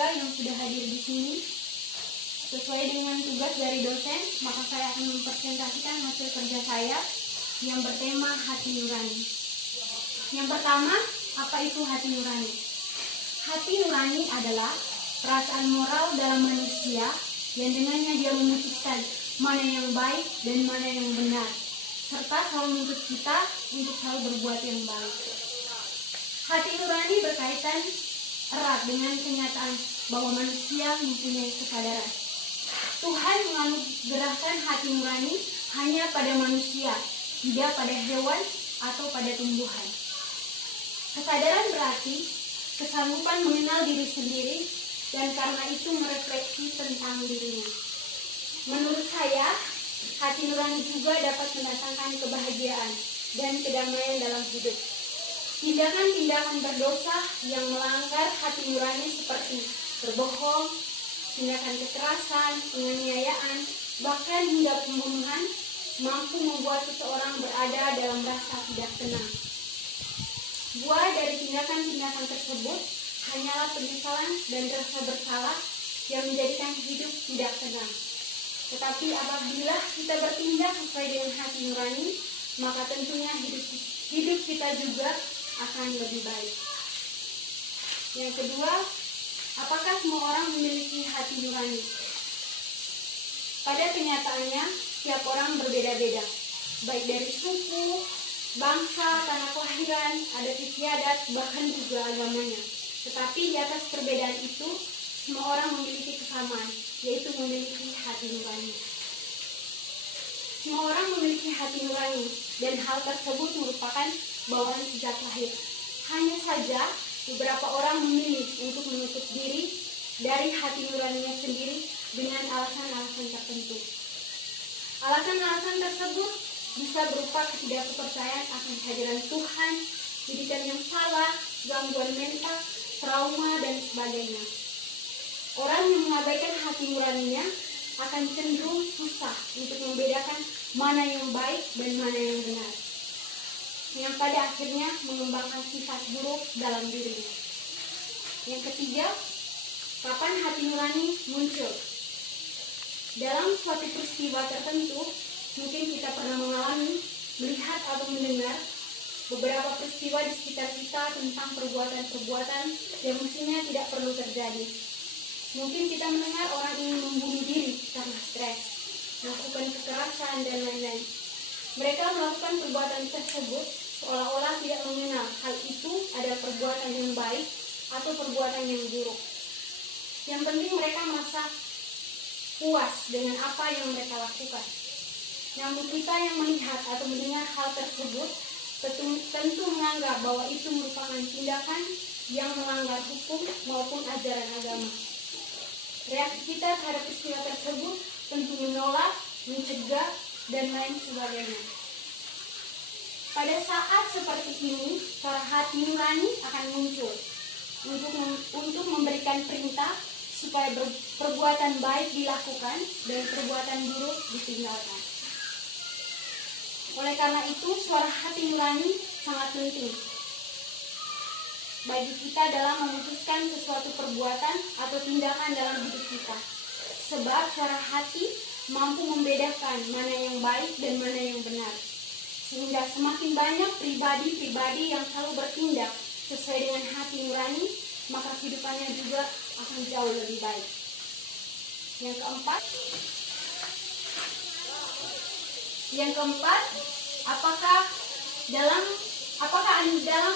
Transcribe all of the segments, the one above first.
juga yang sudah hadir di sini. Sesuai dengan tugas dari dosen, maka saya akan mempresentasikan hasil kerja saya yang bertema hati nurani. Yang pertama, apa itu hati nurani? Hati nurani adalah perasaan moral dalam manusia yang dengannya dia memutuskan mana yang baik dan mana yang benar, serta selalu menuntut kita untuk selalu berbuat yang baik. Hati nurani berkaitan erat dengan kenyataan bahwa manusia mempunyai kesadaran. Tuhan menganugerahkan hati nurani hanya pada manusia, tidak pada hewan atau pada tumbuhan. Kesadaran berarti kesanggupan mengenal diri sendiri dan karena itu merefleksi tentang dirinya. Menurut saya, hati nurani juga dapat mendatangkan kebahagiaan dan kedamaian dalam hidup. Tindakan-tindakan berdosa yang melanggar hati nurani seperti berbohong, tindakan kekerasan, penganiayaan, bahkan hingga pembunuhan mampu membuat seseorang berada dalam rasa tidak tenang. Buah dari tindakan-tindakan tersebut hanyalah penyesalan dan rasa bersalah yang menjadikan hidup tidak tenang. Tetapi apabila kita bertindak sesuai dengan hati nurani, maka tentunya hidup kita juga akan lebih baik. Yang kedua, apakah semua orang memiliki hati nurani? Pada kenyataannya, setiap orang berbeda-beda, baik dari suku, bangsa, tanah kelahiran, adat istiadat, bahkan juga agamanya. Tetapi di atas perbedaan itu, semua orang memiliki kesamaan, yaitu memiliki hati nurani. Semua orang memiliki hati nurani, dan hal tersebut merupakan bawaan sejak lahir. Hanya saja, beberapa orang memilih untuk menutup diri dari hati nuraninya sendiri dengan alasan-alasan tertentu. Alasan-alasan tersebut bisa berupa ketidakpercayaan akan kehadiran Tuhan, didikan yang salah, gangguan mental, trauma, dan sebagainya. Orang yang mengabaikan hati nuraninya akan cenderung susah untuk membedakan mana yang baik dan mana yang benar, yang pada akhirnya mengembangkan sifat buruk dalam dirinya. Yang ketiga, kapan hati nurani muncul? Dalam suatu peristiwa tertentu, mungkin kita pernah mengalami, melihat atau mendengar beberapa peristiwa di sekitar kita tentang perbuatan-perbuatan yang mestinya tidak perlu terjadi. Mungkin kita mendengar orang ingin membunuh diri karena stres, melakukan kekerasan, dan lain-lain. Mereka melakukan perbuatan tersebut seolah-olah tidak mengenal hal itu adalah perbuatan yang baik atau perbuatan yang buruk. Yang penting mereka merasa puas dengan apa yang mereka lakukan. Namun kita yang melihat atau mendengar hal tersebut tentu menganggap bahwa itu merupakan tindakan yang melanggar hukum maupun ajaran agama. Reaksi kita terhadap peristiwa tersebut tentu menolak, mencegah, dan lain sebagainya. Pada saat seperti ini, suara hati nurani akan muncul untuk memberikan perintah supaya perbuatan baik dilakukan dan perbuatan buruk ditinggalkan. Oleh karena itu, suara hati nurani sangat penting bagi kita dalam memutuskan sesuatu perbuatan atau tindakan dalam hidup kita. Sebab suara hati mampu membedakan mana yang baik dan mana yang benar. Sehingga semakin banyak pribadi-pribadi yang selalu bertindak sesuai dengan hati nurani, maka kehidupannya juga akan jauh lebih baik. Yang keempat, apakah dalam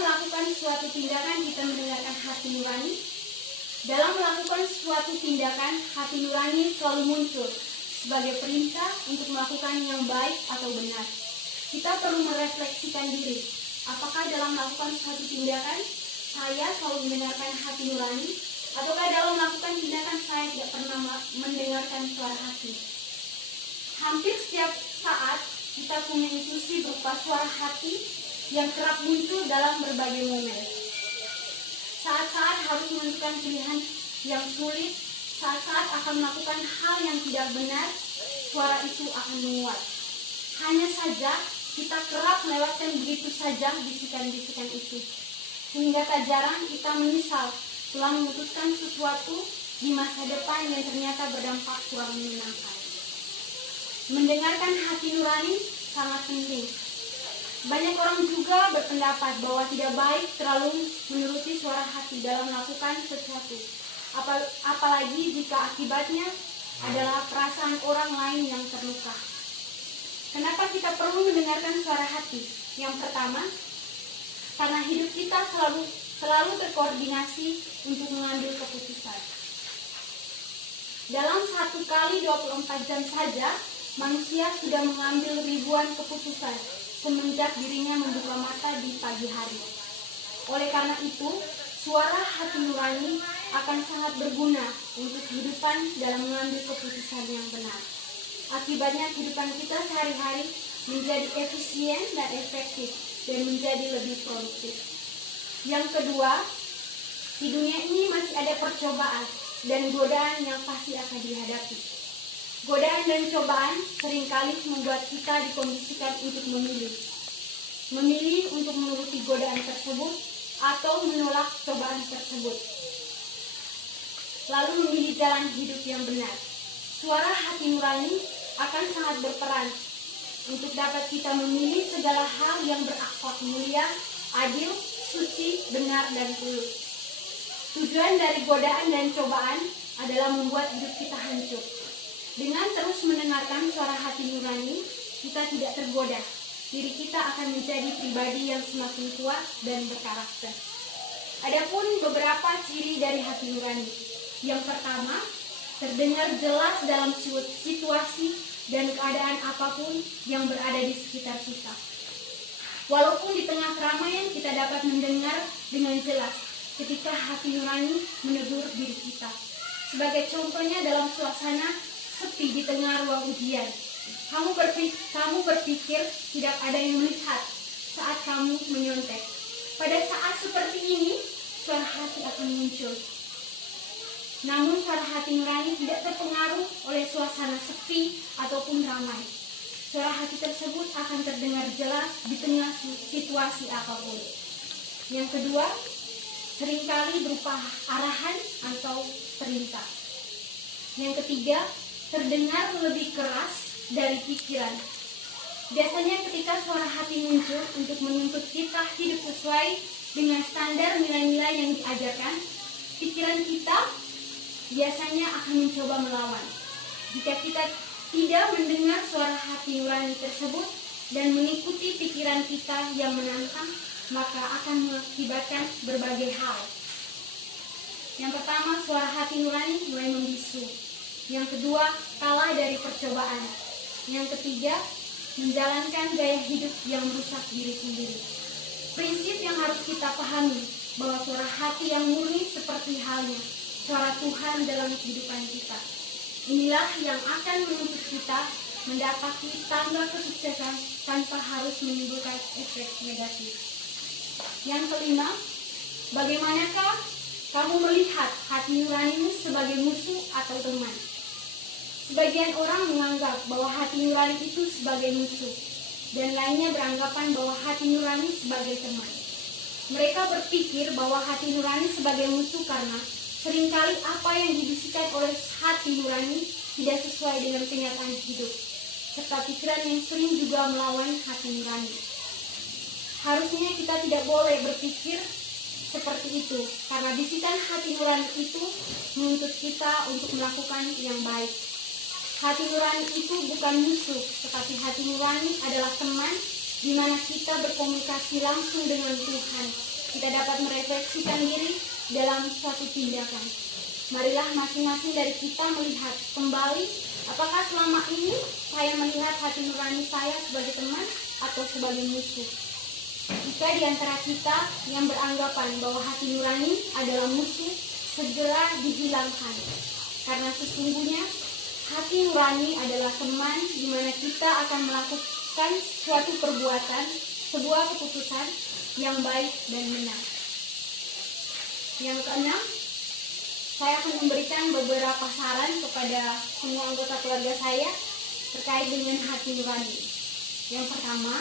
melakukan suatu tindakan kita mendengarkan hati nurani? Dalam melakukan suatu tindakan, hati nurani selalu muncul sebagai perintah untuk melakukan yang baik atau benar. Kita perlu merefleksikan diri. Apakah dalam melakukan suatu tindakan, saya selalu mendengarkan hati nurani? Ataukah dalam melakukan tindakan saya tidak pernah mendengarkan suara hati? Hampir setiap saat kita punya intuisi berupa suara hati yang kerap muncul dalam berbagai momen. Saat-saat harus menentukan pilihan yang sulit, saat-saat akan melakukan hal yang tidak benar, suara itu akan menguat. Hanya saja kita kerap melewatkan begitu saja bisikan-bisikan itu, sehingga tak jarang kita menyesal telah memutuskan sesuatu di masa depan yang ternyata berdampak kurang menyenangkan. Mendengarkan hati nurani sangat penting. Banyak orang juga berpendapat bahwa tidak baik terlalu menuruti suara hati dalam melakukan sesuatu, apalagi jika akibatnya adalah perasaan orang lain yang terluka. Kenapa kita perlu mendengarkan suara hati? Yang pertama, karena hidup kita selalu terkoordinasi untuk mengambil keputusan. Dalam 1 kali 24 jam saja, manusia sudah mengambil ribuan keputusan semenjak dirinya membuka mata di pagi hari. Oleh karena itu, suara hati nurani akan sangat berguna untuk kehidupan dalam mengambil keputusan yang benar. Akibatnya kehidupan kita sehari-hari menjadi efisien dan efektif dan menjadi lebih produktif. Yang kedua, di dunia ini masih ada percobaan dan godaan yang pasti akan dihadapi. Godaan dan cobaan seringkali membuat kita dikondisikan untuk memilih. Memilih untuk menuruti godaan tersebut atau menolak cobaan tersebut. Lalu memilih jalan hidup yang benar. Suara hati nurani akan sangat berperan untuk dapat kita memilih segala hal yang berakhlak mulia, adil, suci, benar, dan tulus. Tujuan dari godaan dan cobaan adalah membuat hidup kita hancur. Dengan terus mendengarkan suara hati nurani, kita tidak tergoda. Diri kita akan menjadi pribadi yang semakin kuat dan berkarakter. Adapun beberapa ciri dari hati nurani. Yang pertama, terdengar jelas dalam situasi dan keadaan apapun yang berada di sekitar kita. Walaupun di tengah keramaian kita dapat mendengar dengan jelas ketika hati nurani menegur diri kita. Sebagai contohnya dalam suasana sepi di tengah ruang ujian. Kamu berpikir tidak ada yang melihat saat kamu menyontek. Pada saat seperti ini, suara hati akan muncul. Namun suara hati nurani tidak terpengaruh oleh suasana sepi ataupun ramai. Suara hati tersebut akan terdengar jelas di tengah situasi apapun. Yang kedua, seringkali berupa arahan atau perintah. Yang ketiga, terdengar lebih keras dari pikiran. Biasanya ketika suara hati muncul untuk menuntut kita hidup sesuai dengan standar nilai-nilai yang diajarkan, pikiran kita biasanya akan mencoba melawan. Jika kita tidak mendengar suara hati nurani tersebut dan mengikuti pikiran kita yang menantang, maka akan mengakibatkan berbagai hal. Yang pertama, suara hati nurani mulai membisu. Yang kedua, kalah dari percobaan. Yang ketiga, menjalankan gaya hidup yang merusak diri sendiri. Prinsip yang harus kita pahami bahwa suara hati yang murni seperti halnya suara Tuhan dalam kehidupan kita. Inilah yang akan menuntut kita mendapati tangga kesuksesan tanpa harus menimbulkan efek negatif. Yang kelima, bagaimanakah kamu melihat hati nuranimu sebagai musuh atau teman? Sebagian orang menganggap bahwa hati nurani itu sebagai musuh, dan lainnya beranggapan bahwa hati nurani sebagai teman. Mereka berpikir bahwa hati nurani sebagai musuh karena seringkali apa yang dibisikkan oleh hati nurani tidak sesuai dengan kenyataan hidup, serta pikiran yang sering juga melawan hati nurani. Harusnya kita tidak boleh berpikir seperti itu, karena bisikan hati nurani itu menuntut kita untuk melakukan yang baik. Hati nurani itu bukan musuh, tetapi hati nurani adalah teman di mana kita berkomunikasi langsung dengan Tuhan. Kita dapat merefleksikan diri dalam suatu tindakan. Marilah masing-masing dari kita melihat kembali apakah selama ini saya melihat hati nurani saya sebagai teman atau sebagai musuh. Jika di antara kita yang beranggapan bahwa hati nurani adalah musuh, segera dihilangkan. Karena sesungguhnya hati nurani adalah teman di mana kita akan melakukan suatu perbuatan, sebuah keputusan yang baik dan benar. Yang keenam, saya akan memberikan beberapa saran kepada semua anggota keluarga saya terkait dengan hati nurani. Yang pertama,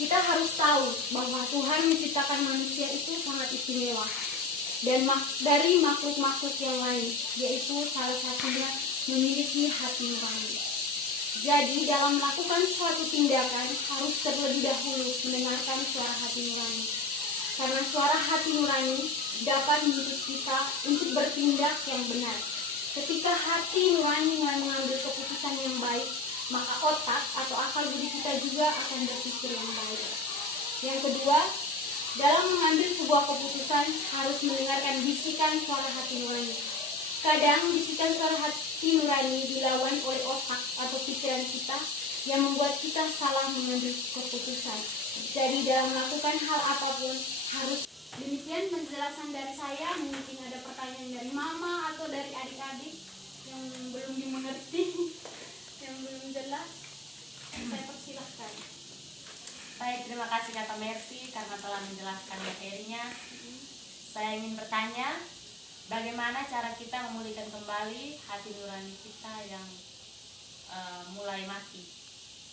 kita harus tahu bahwa Tuhan menciptakan manusia itu sangat istimewa. dan dari makhluk-makhluk yang lain, yaitu salah satunya memiliki hati nurani. Jadi dalam melakukan suatu tindakan harus terlebih dahulu mendengarkan suara hati nurani. Karena suara hati nurani dapat menuntut kita untuk bertindak yang benar. Ketika hati nurani mulai mengambil keputusan yang baik, maka otak atau akal budi kita juga akan berpikir yang baik. Yang kedua, dalam mengambil sebuah keputusan harus mendengarkan bisikan suara hati nurani. Kadang bisikan suara hati nurani dilawan oleh otak atau pikiran kita yang membuat kita salah mengambil keputusan. Jadi dalam melakukan hal apapun harus. Demikian penjelasan dari saya. Mungkin ada pertanyaan dari mama atau dari adik-adik yang belum dimengerti, yang belum jelas. Saya persilahkan. Baik, terima kasih Kak Mercy karena telah menjelaskan materinya. Saya ingin bertanya, bagaimana cara kita memulihkan kembali hati nurani kita yang mulai mati?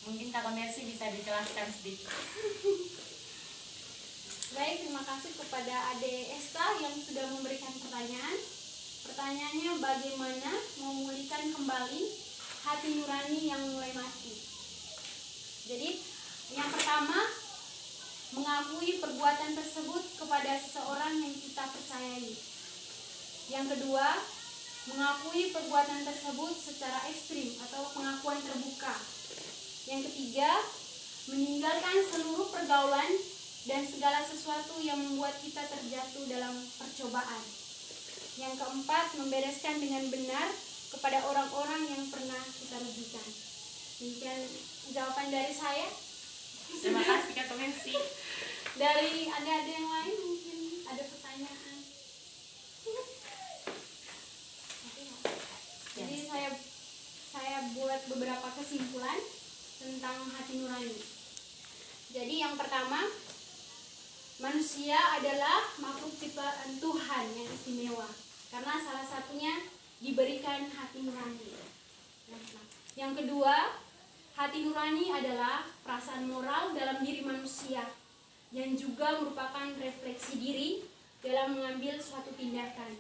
Mungkin Kak Mercy bisa dijelaskan sedikit. Baik, terima kasih kepada Ade Esta yang sudah memberikan pertanyaan. Pertanyaannya, bagaimana memulihkan kembali hati nurani yang mulai mati? Jadi, yang pertama, mengakui perbuatan tersebut kepada seseorang yang kita percayai. Yang kedua, mengakui perbuatan tersebut secara ekstrim atau pengakuan terbuka. Yang ketiga, meninggalkan seluruh pergaulan dan segala sesuatu yang membuat kita terjatuh dalam percobaan. Yang keempat, membereskan dengan benar kepada orang-orang yang pernah kita rugikan. Demikian jawaban dari saya. Terima kasih Kak Mercy. Dari adik-adik yang lain mungkin ada pertanyaan. Jadi saya buat beberapa kesimpulan tentang hati nurani. Jadi yang pertama, manusia adalah makhluk ciptaan Tuhan yang istimewa karena salah satunya diberikan hati nurani. Yang kedua, hati nurani adalah perasaan moral dalam diri manusia yang juga merupakan refleksi diri dalam mengambil suatu tindakan.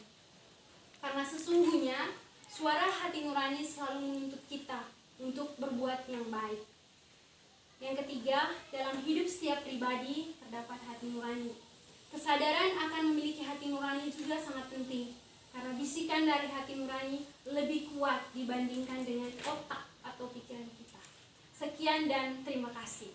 Karena sesungguhnya suara hati nurani selalu menuntut kita untuk berbuat yang baik. Yang ketiga, dalam hidup setiap pribadi terdapat hati nurani. Kesadaran akan memiliki hati nurani juga sangat penting, karena bisikan dari hati nurani lebih kuat dibandingkan dengan otak atau pikiran kita. Sekian dan terima kasih.